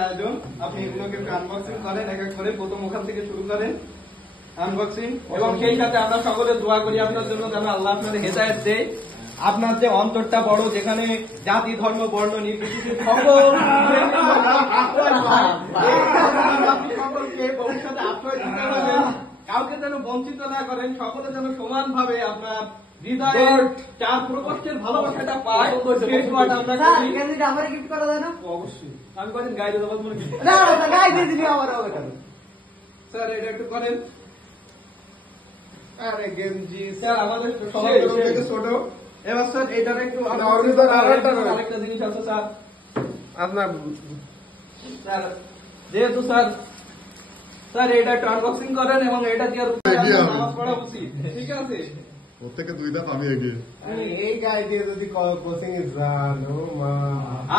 আয়োজন আপনি এগুলোকে আনবক্সিং করেন, এক এক করে প্রথম ওখান থেকে শুরু করেন আনবক্সিং, এবং সেই সাথে আমরা সকলে দোয়া করি আপনার জন্য যেন আল্লাহ আপনাদের হেদায়েত দেয়। আপনার যে অন্তরটা বড়, যেখানে জাতি ধর্ম বর্ণ নির্বিশেষে সকলকে ভবিষ্যতে আশ্রয় দিতে পারেন, কাউকে যেন বঞ্চিত না করেন, সকলে যেন সমান ভাবে আপনার হৃদয়ের চার প্রকোষ্ঠের ভালোবাসাটা পায়। আমার গিফট করা যায় না? অবশ্যই আমি কদিন গাইডে দেবো না গাই দিয়ে দিবি আমার স্যার, এটা একটু করেন। আরে গেঞ্জি স্যার আমাদের সবার থেকে ছোট। এবার স্যার এটার একটু আরেকটা জিনিস আছে স্যার, আপনার স্যার যেহেতু স্যার এটা একটু আনবক্সিং করেন এবং এটা দিয়ে নামাজ পড়া উচিত, ঠিক আছে? ওর থেকে 2 ধাপ আমি এগিয়ে। এই গায়ে দিয়ে যদি কোচিং এ যান, ও মা,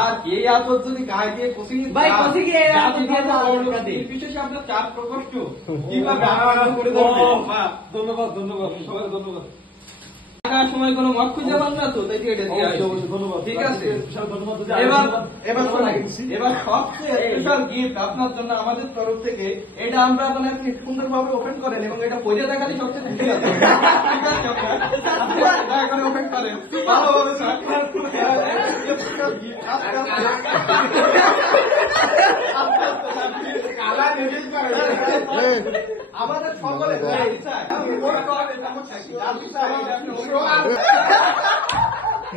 আর এই আপদ যদি গায়ে দিয়ে কোচিং ভাই কোচিং এ বিশেষে আপনার চার প্রকোষ্ঠ কিভাবে আহ্বান করে দেবেন। ধন্যবাদ ধন্যবাদ সবাইকে ধন্যবাদ। সময় কোনো মত খুঁজে পান না তো, তাই এটা দিয়ে ধন্যবাদ, ঠিক আছে? এবার সবচেয়ে স্পেশাল গিফট আপনার জন্য আমাদের তরফ থেকে, এটা আমরা মানে আপনি সুন্দরভাবে ওপেন করেন এবং এটা পয়সা দেখালে সবচেয়ে খুশি হবে, ঠিক আছে? দয়া করে ওপেন করেন ভালোভাবে স্যার। আমাদের সকলে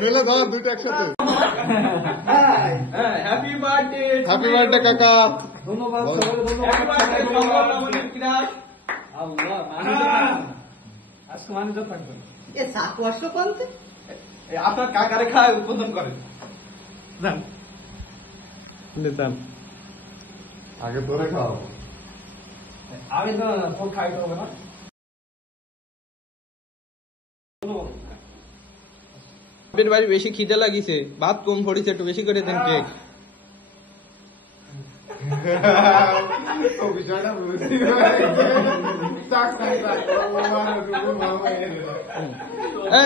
মেলে ধর দুইটা একসাথে। হ্যাপি বার্থডে, হ্যাপি বার্থডে কাকা। ধন্যবাদ সবাইকে, ধন্যবাদ আমাদের ক্লাস। আজকে মানুষ থাকবেন এ চাকু আসলো কোনতে? আপনার কাকারে খায় উদ্বোধন করেন। আগে ধরে খাও। আমি তো খাইতে হবে না। বাপের বাড়ি বেশি খিদে লাগিছে, ভাত কম পড়েছে, একটু বেশি করে দেন কেক।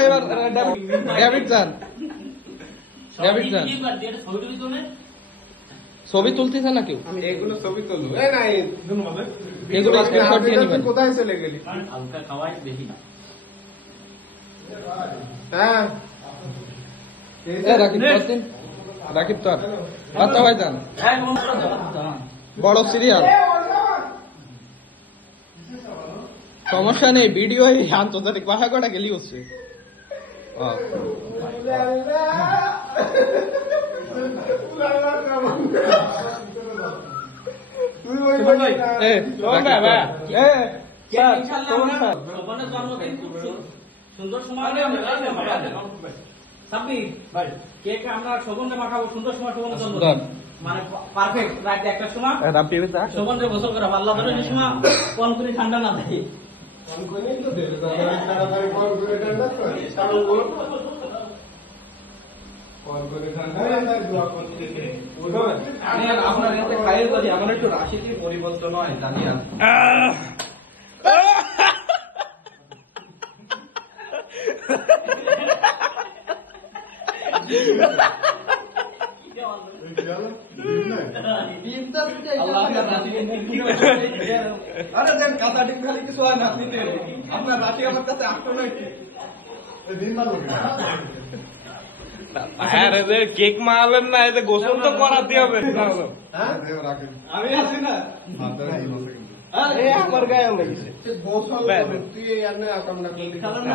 এবার ডেভিড স্যার, ডেভিড স্যার ছবি তুলতেছে না কেউ? এগুলো ছবি তুলবো। এগুলো স্ক্রিনশট দিয়ে নেবেন। কোথায় চলে গেলি? হালকা খাওয়াই দেখি না। হ্যাঁ, রাকিব করতেন, রাকিব তো বাচ্চা ভাই যান, বড় সিরিয়াল, সমস্যা নেই, ভিডিও আন্তর্জাতিক ভাষা কটা গেলি হচ্ছে। সুন্দর সময় কেক আমরা শোভনকে মাখাবো, সুন্দর সময় শোভনের জন্য, মানে পারফেক্ট রাত একটা সময় শোভনকে গোসল করা আল্লাহ ধরে, যে সময় কনকনি ঠান্ডা না থাকে। আপনার কাছে খাইয়ে পারি, আমার একটু রাশিতে পরিবর্তন হয় জানিয়া। আরে দেন কাঁচা ডিম খালি কিছু হয় না, আপনার রাশি আমার কাছে আসতো না। কেক মারলেন না, এতে গোসল তো করাতে হবে। আমি আছি না, আমার গায়ে লেগেছে। খেলার না